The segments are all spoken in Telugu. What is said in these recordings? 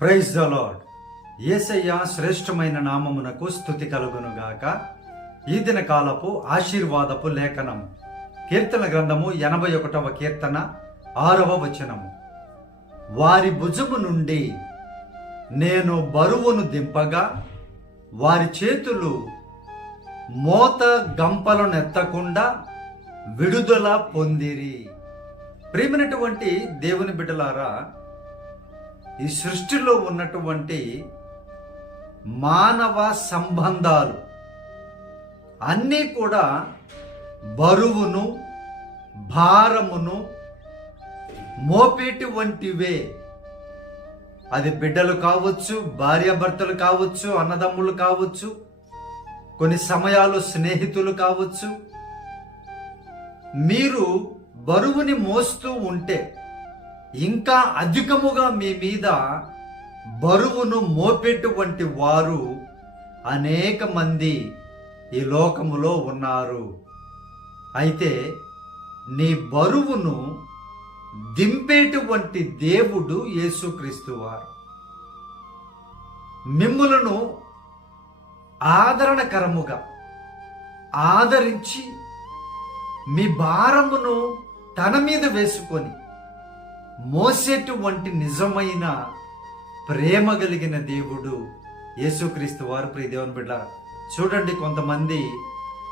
ప్రైజ్ ద లార్డ్ యేసయ్య శ్రేష్టమైన నామమునకు స్థుతి కలుగునుగాక. ఈ దిన కాలపు ఆశీర్వాదపు లేఖనం. కీర్తన గ్రంథము ఎనభై ఒకటవ కీర్తన ఆరవ వచనము. వారి భుజము నుండి నేను బరువును దింపగా వారి చేతులు మోత గంపలను ఎత్తకుండా విడుదల పొందిరి. ప్రేమినటువంటి దేవుని బిడ్డలారా ఈ సృష్టిలో ఉన్నటువంటి మానవ సంబంధాలు అన్నీ కూడా బరువును భారమును మోపేటి వంటివే. అది బిడ్డలు కావచ్చు భార్యాభర్తలు కావచ్చు అన్నదమ్ములు కావచ్చు కొన్ని సమయాలు స్నేహితులు కావచ్చు. మీరు బరువుని మోస్తూ ఉంటే ఇంకా అధికముగా మీ మీద బరువును మోపేటువంటి వారు అనేక మంది ఈ లోకములో ఉన్నారు. అయితే నీ బరువును దింపేటువంటి దేవుడు యేసుక్రీస్తు వారు. మిమ్ములను ఆదరణకరముగా ఆదరించి మీ భారమును తన మీద వేసుకొని మోసేటువంటి నిజమైన ప్రేమ కలిగిన దేవుడు యేసుక్రీస్తు వారు. ప్రియ దేవుని బిడ్డ చూడండి కొంతమంది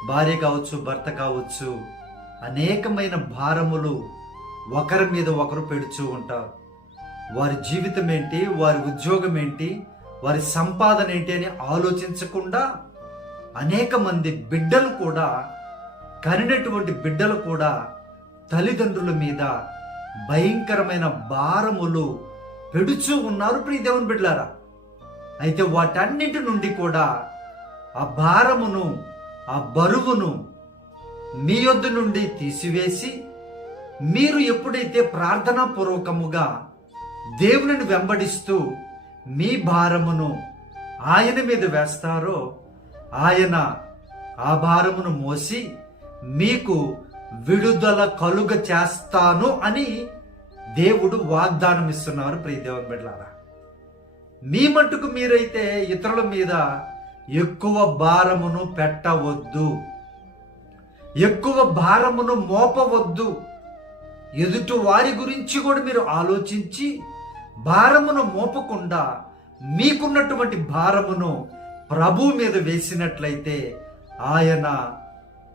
భార్య కావచ్చు భర్త కావచ్చు అనేకమైన భారములు ఒకరి మీద ఒకరు పెడుచూ ఉంటారు. వారి జీవితం ఏంటి వారి ఉద్యోగం ఏంటి వారి సంపాదన ఏంటి అని ఆలోచించకుండా అనేక మంది బిడ్డలు కూడా కనినటువంటి బిడ్డలు కూడా తల్లిదండ్రుల మీద భయంకరమైన భారములు పెడుచూ ఉన్నారు ప్రియ దేవుని బిడ్డలారా. అయితే వాటన్నిటి నుండి కూడా ఆ భారమును ఆ బరువును మీ యొద్ద నుండి తీసివేసి మీరు ఎప్పుడైతే ప్రార్థనాపూర్వకముగా దేవునిని వెంబడిస్తూ మీ భారమును ఆయన మీద వేస్తారో ఆయన ఆ భారమును మోసి మీకు విడుదల కలుగ చేస్తాను అని దేవుడు వాగ్దానం ఇస్తున్నారు ప్రియ బిడ్లారా బిడ్డలారా. మీ మట్టుకు మీరైతే ఇతరుల మీద ఎక్కువ భారమును పెట్టవద్దు. ఎక్కువ భారమును మోపవద్దు. ఎదుటి వారి గురించి కూడా మీరు ఆలోచించి భారమును మోపకుండా మీకున్నటువంటి భారమును ప్రభు మీద వేసినట్లయితే ఆయన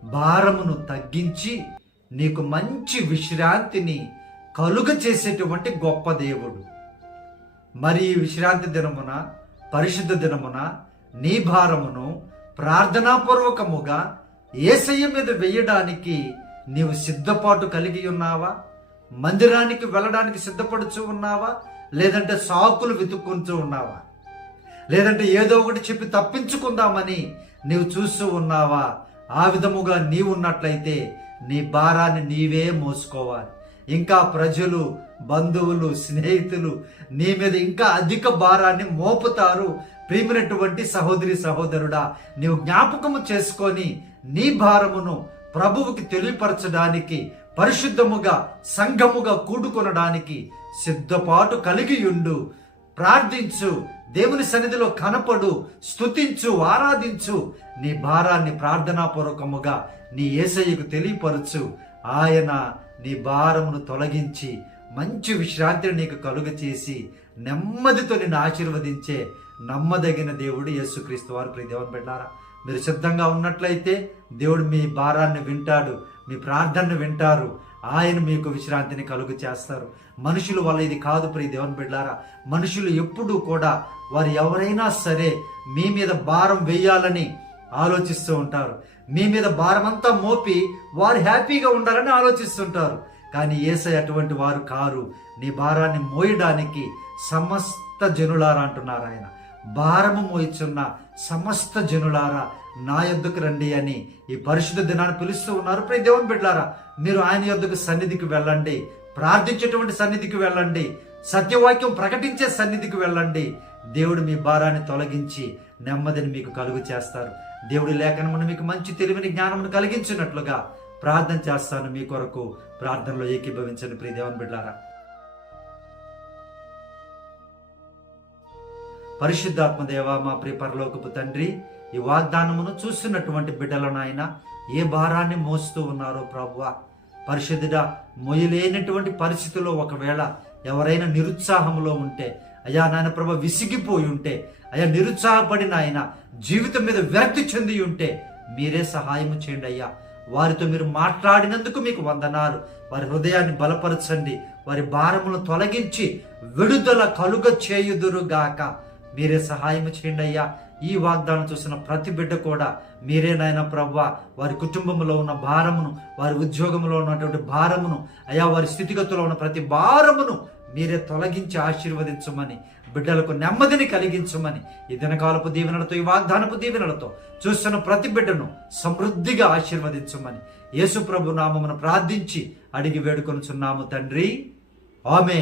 భారమును తగ్గించి నీకు మంచి విశ్రాంతిని కలుగ చేసేటువంటి గొప్ప దేవుడు. మరి ఈ విశ్రాంతి దినమున పరిశుద్ధ దినమున నీ భారమును ప్రార్థనాపూర్వకముగా ఏసయ్య మీద వేయడానికి నీవు సిద్ధపాటు కలిగి ఉన్నావా? మందిరానికి వెళ్ళడానికి సిద్ధపడుచు ఉన్నావా? లేదంటే సాకులు వెతుక్కుంటూ ఉన్నావా? లేదంటే ఏదో ఒకటి చెప్పి తప్పించుకుందామని నీవు చూస్తూ ఉన్నావా? ఆ విధముగా నీవున్నట్లయితే నీ భారాన్ని నీవే మోసుకోవాలి. ఇంకా ప్రజలు బంధువులు స్నేహితులు నీ మీద ఇంకా అధిక భారాన్ని మోపుతారు. ప్రియమైనటువంటి సహోదరి సహోదరుడా నీవు జ్ఞాపకము చేసుకొని నీ భారమును ప్రభువుకి తెలియపరచడానికి పరిశుద్ధముగా సంఘముగా కూడుకొనడానికి సిద్ధపాటు కలిగి ఉండు ప్రార్థించు దేవుని సన్నిధిలో కనపడు స్తుతించు ఆరాధించు. నీ భారాన్ని ప్రార్థనాపూర్వకముగా నీ ఏసయ్యకు తెలియపరచు. ఆయన నీ భారమును తొలగించి మంచి విశ్రాంతిని నీకు కలుగ చేసి నెమ్మదితో నిన్ను ఆశీర్వదించే నమ్మదగిన దేవుడు యేసుక్రీస్తు వారు. ప్రియ దేవుని పెట్టారా మీరు సిద్ధంగా ఉన్నట్లయితే దేవుడు మీ భారాన్ని వింటాడు మీ ప్రార్థనను వింటారు. ఆయన మీకు విశ్రాంతిని కలుగు చేస్తారు. మనుషుల వల్ల ఇది కాదు ప్రియ దేవుని బిడ్డారా. మనుషులు ఎప్పుడూ కూడా వారు ఎవరైనా సరే మీ మీద భారం వేయాలని ఆలోచిస్తూ ఉంటారు. మీ మీద భారం అంతా మోపి వారు హ్యాపీగా ఉండాలని ఆలోచిస్తుంటారు. కానీ ఏసై అటువంటి వారు కారు. నీ భారాన్ని మోయడానికి సమస్త జనులారా అంటున్నారు ఆయన. భారము మోయిచున్న సమస్త జనులారా నా యొద్దకు రండి అని ఈ పరిశుద్ధ దినాన్ని పిలుస్తూ ఉన్నారు. ప్రతి దేవుని బిడ్డారా మీరు ఆయన యొద్దకు సన్నిధికి వెళ్ళండి. ప్రార్థించేటువంటి సన్నిధికి వెళ్ళండి. సత్యవాక్యం ప్రకటించే సన్నిధికి వెళ్ళండి. దేవుడు మీ భారాన్ని తొలగించి నెమ్మదిని మీకు కలుగు చేస్తారు. దేవుడి లేఖనమును మీకు మంచి తెలివిని జ్ఞానమును కలిగించినట్లుగా ప్రార్థన చేస్తాను మీ కొరకు. ప్రార్థనలో ఏకీభవించండి. ప్రియ దేవన్ బిడ్డారా పరిశుద్ధాత్మ దేవ మా ప్రియ పరలోకపు తండ్రి ఈ వాగ్దానమును చూస్తున్నటువంటి బిడ్డలను ఆయన ఏ భారాన్ని మోస్తూ ఉన్నారో ప్రభువ పరిశుద్ధుడ మొయ్యలేనటువంటి పరిస్థితుల్లో ఒకవేళ ఎవరైనా నిరుత్సాహంలో ఉంటే అయ్యా నాయన ప్రభ విసిగిపోయి ఉంటే అయ్యా నిరుత్సాహపడిన ఆయన జీవితం మీద విరక్తి చెంది ఉంటే మీరే సహాయం చేయండి అయ్యా. వారితో మీరు మాట్లాడినందుకు మీకు వందనాలు. వారి హృదయాన్ని బలపరచండి. వారి భారములను తొలగించి విడుదల కలుగ చేయుదురుగాక మీరే సహాయం చేయండి అయ్యా. ఈ వాగ్దానం చూసిన ప్రతి బిడ్డ కూడా మీరే నాయన ప్రవ్వ వారి కుటుంబంలో ఉన్న భారమును వారి ఉద్యోగంలో ఉన్నటువంటి భారమును అయా వారి స్థితిగతుల్లో ఉన్న ప్రతి భారమును మీరే తొలగించి ఆశీర్వదించమని బిడ్డలకు నెమ్మదిని కలిగించమని ఈ దినకాలపు దీవెనలతో ఈ వాగ్దానపు దీవెనలతో చూస్తున్న ప్రతి బిడ్డను సమృద్ధిగా ఆశీర్వదించమని యేసుప్రభు నామమును ప్రార్థించి అడిగి వేడుకొనుచున్నాము తండ్రి. ఆమె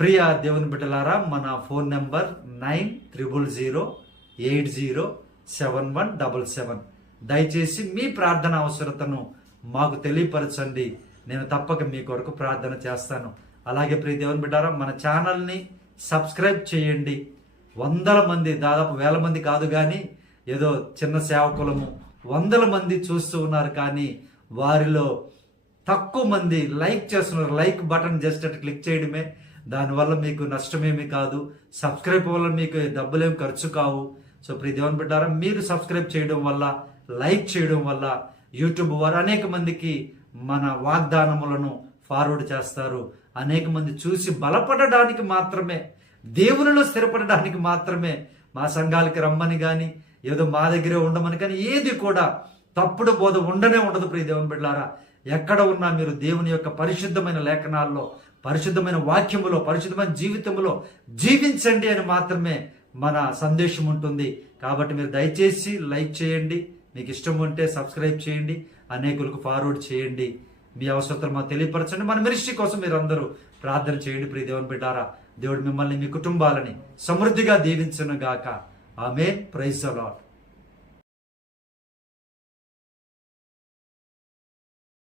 ప్రియ దేవుని బిడ్డలారా మన phone number nine triple zero eight zero seven one double seven. దయచేసి మీ ప్రార్థన అవసరతను మాకు తెలియపరచండి. నేను తప్పక మీ కొరకు ప్రార్థన చేస్తాను. అలాగే ప్రియ దేవుని బిడ్డారా మన ఛానల్ని సబ్స్క్రైబ్ చేయండి. వందల మంది దాదాపు వేల మంది కాదు కానీ ఏదో చిన్న సేవకులము వందల మంది చూస్తూ ఉన్నారు కానీ వారిలో తక్కువ మంది లైక్ చేస్తున్నారు. లైక్ బటన్ జస్ట్ అటు క్లిక్ చేయడమే. దానివల్ల మీకు నష్టమేమి కాదు. సబ్స్క్రైబ్ వల్ల మీకు డబ్బులేం ఖర్చు కావు. సో ప్రియ బిడ్డారా మీరు సబ్స్క్రైబ్ చేయడం వల్ల లైక్ చేయడం వల్ల యూట్యూబ్ వారు అనేక మందికి మన వాగ్దానములను ఫార్వర్డ్ చేస్తారు. అనేక మంది చూసి బలపడడానికి మాత్రమే దేవునిలో స్థిరపడడానికి మాత్రమే మా సంఘాలకి రమ్మని కానీ ఏదో మా దగ్గరే ఉండమని కానీ ఏది కూడా తప్పుడు బోధ ఉండనే ఉండదు ప్రియ దేవుని బిడ్డారా. ఎక్కడ ఉన్నా మీరు దేవుని యొక్క పరిశుద్ధమైన లేఖనాల్లో పరిశుద్ధమైన వాక్యములో పరిశుద్ధమైన జీవితంలో జీవించండి అని మాత్రమే మన సందేశం ఉంటుంది. కాబట్టి మీరు దయచేసి లైక్ చేయండి. మీకు ఇష్టం ఉంటే సబ్స్క్రైబ్ చేయండి. అనేకులకు ఫార్వర్డ్ చేయండి. మీ అవసరతలు మాకు తెలియపరచండి. మన మినిస్ట్రీ కోసం మీరు అందరూ ప్రార్థన చేయండి. ప్రియ దేవుని బిడ్డారా దేవుడు మిమ్మల్ని మీ కుటుంబాలని సమృద్ధిగా దీవించను గాక ఆమె ప్రైజ్ అలాట్